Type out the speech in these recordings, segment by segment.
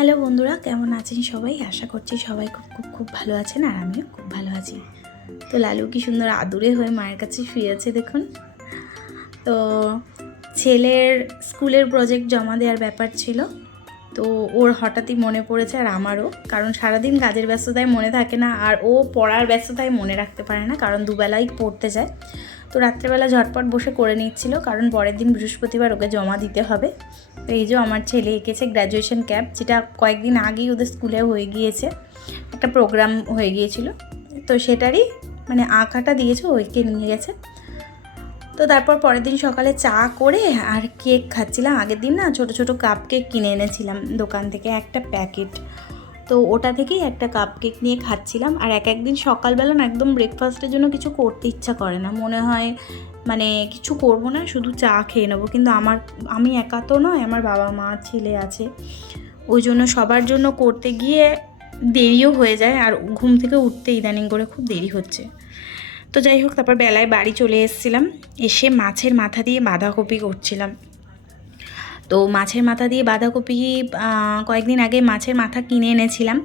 Hello বন্ধুরা, কেমন আছেন সবাই? আশা করছি সবাই খুব খুব খুব ভালো আছেন আর আমিও খুব ভালো আছি। তো লালু কি সুন্দর আদুরে হয়ে মায়ের কাছে শুয়ে আছে দেখুন। তো ছেলের স্কুলের প্রজেক্ট জমা দেওয়ার ব্যাপার ছিল। তো ওর হঠাৎই মনে পড়েছে আর আমারও। কারণ সারাদিন কাজের ব্যস্ততায় মনে থাকে না আর ও পড়ার ব্যস্ততায় মনে রাখতে পারে না, কারণ দুবেলাই পড়তে যায়। তো রাত্রেবেলা ঝটপট বসে করে নিচ্ছিল, কারণ পরের দিন বৃহস্পতিবার ওকে জমা দিতে হবে। তো এই যে আমার ছেলে এঁকেছে গ্র্যাজুয়েশন ক্যাপ যেটা কয়েকদিন আগেই ওদের স্কুলে হয়ে গিয়েছে। একটা প্রোগ্রাম হয়ে গিয়েছিল। তো সেটারই মানে আঁকাটা দিয়েছে ওইকে নিয়ে গেছে। তো তারপর পরের দিন সকালে চা করে আর কেক খাচ্ছিলাম। আগের দিন না ছোট ছোট কাপ কেক কিনে এনেছিলাম দোকান থেকে, একটা প্যাকেট তো ওটা থেকেই একটা কাপ কেক নিয়ে খাচ্ছিলাম। আর এক একদিন সকালবেলা না একদম ব্রেকফাস্টের জন্য কিছু করতে ইচ্ছা করে না। মনে হয় মানে কিছু করব না, শুধু চা খেয়ে নেব। কিন্তু আমার, আমি একা তো নয়, আমার বাবা মা, ছেলে আছে। ওই জন্য সবার জন্য করতে গিয়ে দেরিও হয়ে যায় আর ঘুম থেকে উঠতে ইদানিং করে খুব দেরি হচ্ছে। তো যাই হোক, তারপর বেলায় বাড়ি চলে এসেছিলাম। এসে মাছের মাথা দিয়ে বাঁধাকপি করছিলাম। তো মাছের মাথা দিয়ে বাঁধাকপি কয়েকদিন আগে মাছের মাথা কিনে এনেছিলাম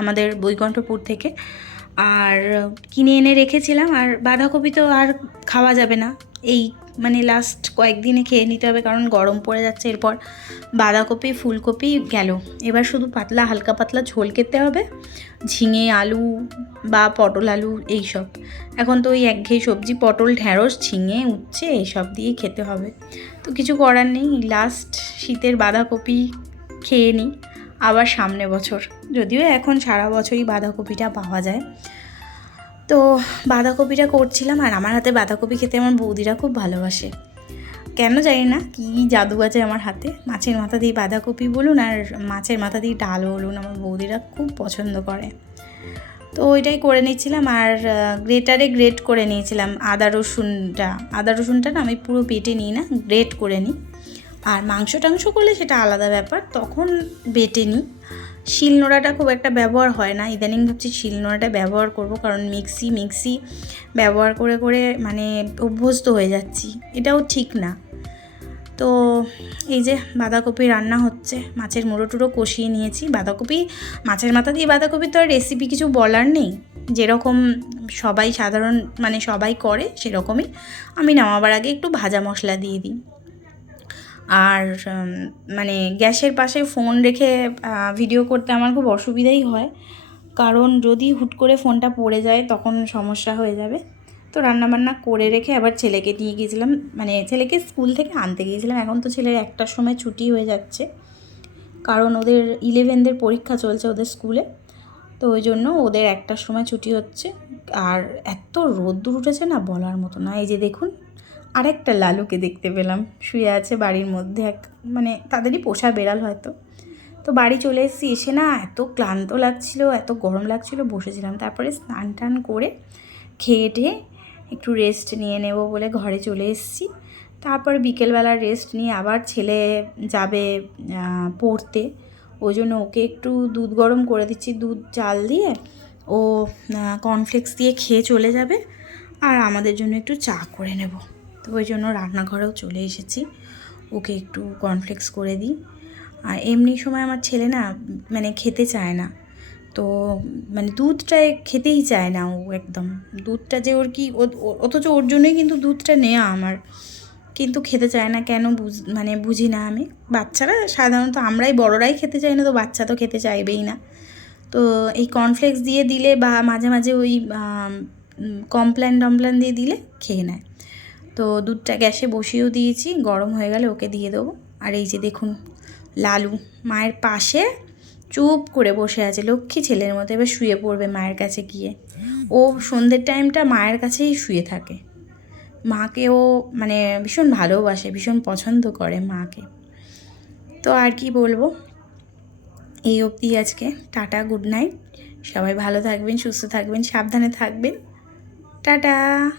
আমাদের বৈকণ্ঠপুর থেকে। আর কিনে এনে রেখেছিলাম, আর বাঁধাকপি তো আর খাওয়া যাবে না। এই মানে লাস্ট কয়েকদিনে খেয়ে নিতে হবে, কারণ গরম পড়ে যাচ্ছে। এরপর বাঁধাকপি, ফুলকপি গেল। এবার শুধু পাতলা, হালকা পাতলা ঝোল খেতে হবে। ঝিঙে, আলু বা পটল আলু এইসব। এখন তো ওই একঘেয়ে সবজি, পটল, ঢ্যাঁড়স, ঝিঙে, উচ্ছে এইসব দিয়েই খেতে হবে। তো কিছু করার নেই। লাস্ট শীতের বাঁধাকপি খেয়ে নিই আবার সামনে বছর। যদিও এখন সারা বছরই বাঁধাকপিটা পাওয়া যায়। তো বাঁধাকপিটা করছিলাম আর আমার হাতে বাঁধাকপি খেতে আমার বৌদিরা খুব ভালোবাসে। কেন জানি না, কি জাদু আছে আমার হাতে? মাছের মাথা দিয়ে বাঁধাকপি বলুন আর মাছের মাথা দিয়ে ডাল বলুন আমার বৌদিরা খুব পছন্দ করে। তো ওইটাই করে নিচ্ছিলাম আর গ্রেটারে গ্রেট করে নিয়েছিলাম আদা রসুনটা। আদা রসুনটা না আমি পুরো পেটে নিই না, গ্রেট করে নিই। আর মাংস টাংস করলে সেটা আলাদা ব্যাপার, তখন বেটে নিই। শিলনোড়াটা খুব একটা ব্যবহার হয় না। ইদানিং ভাবছি শিলনোড়াটা ব্যবহার করব, কারণ মিক্সি মিক্সি ব্যবহার করে করে মানে অভ্যস্ত হয়ে যাচ্ছি। এটাও ঠিক না। তো এই যে বাঁধাকপি রান্না হচ্ছে, মাছের মুড়ো টুড়ো কষিয়ে নিয়েছি। বাঁধাকপি, মাছের মাথা দিয়ে বাঁধাকপি তো আর রেসিপি কিছু বলার নেই। যেরকম সবাই সাধারণ মানে সবাই করে সেরকমই আমি নামাবার আগে একটু ভাজা মশলা দিয়ে দিই। আর মানে গ্যাসের পাশে ফোন রেখে ভিডিও করতে আমার খুব অসুবিধাই হয়। কারণ যদি হুট করে ফোনটা পড়ে যায়, তখন সমস্যা হয়ে যাবে। তো রান্নাবান্না করে রেখে আবার ছেলেকে নিয়ে গিয়েছিলাম মানে ছেলেকে স্কুল থেকে আনতে গিয়েছিলাম। এখন তো ছেলের একটার সময় ছুটি হয়ে যাচ্ছে। কারণ ওদের ইলেভেনদের পরীক্ষা চলছে ওদের স্কুলে। তো ওই জন্য ওদের একটার সময় ছুটি হচ্ছে। আর এত রোদ্দুর উঠেছে না বলার মতো না। এই যে দেখুন আরেকটা লালুকে দেখতে পেলাম। শুয়ে আছে বাড়ির মধ্যে এক মানে তাদেরই পোষা বেড়াল হয়তো। তো বাড়ি চলে এসেছি, এসে না এত ক্লান্ত লাগছিল, এত গরম লাগছিল, বসেছিলাম। তারপরে স্নান টান করে খেয়ে টেয়ে একটু রেস্ট নিয়ে নেব বলে ঘরে চলে এসেছি। তারপর বিকেলবেলা রেস্ট নিয়ে আবার ছেলে যাবে পড়তে। ওই জন্য ওকে একটু দুধ গরম করে দিচ্ছি, দুধ, চাল দিয়ে। ও কর্নফ্লেক্স দিয়ে খেয়ে চলে যাবে। আর আমাদের জন্য একটু চা করে নেব। তো ওই জন্য রান্নাঘরেও চলে এসেছি। ওকে একটু কর্নফ্লেক্স করে দিই। আর এমনি সময় আমার ছেলে না মানে খেতে চায় না। তো মানে দুধটা খেতেই চায় না ও একদম। দুধটা যে ওর কি অথচ ওর জন্যই কিন্তু দুধটা নেওয়া আমার। কিন্তু খেতে চায় না কেন বুঝ মানে বুঝি না আমি। বাচ্চারা সাধারণত আমরাই বড়রাই খেতে চাই না, তো বাচ্চা তো খেতে চাইবেই না। তো এই কর্নফ্লেক্স দিয়ে দিলে বা মাঝে মাঝে ওই কমপ্ল্যান টমপ্ল্যান দিয়ে দিলে খেয়ে নেয়। তো দুধটা গ্যাসে বসিয়েও দিয়েছি, গরম হয়ে গেলে ওকে দিয়ে দেবো। আর এই যে দেখুন, লালু মায়ের পাশে চুপ করে বসে আছে, লক্ষ্মী ছেলের মতো, এবার শুয়ে পড়বে মায়ের কাছে গিয়ে। ও সন্ধ্যের টাইমটা মায়ের কাছেই শুয়ে থাকে। মাকে ও মানে ভীষণ ভালোবাসে, ভীষণ পছন্দ করে মাকে। তো আর কি বলব? এই অবধি আজকে। Tata, good night. সবাই ভালো থাকবেন, সুস্থ থাকবেন, সাবধানে থাকবেন। টাটা!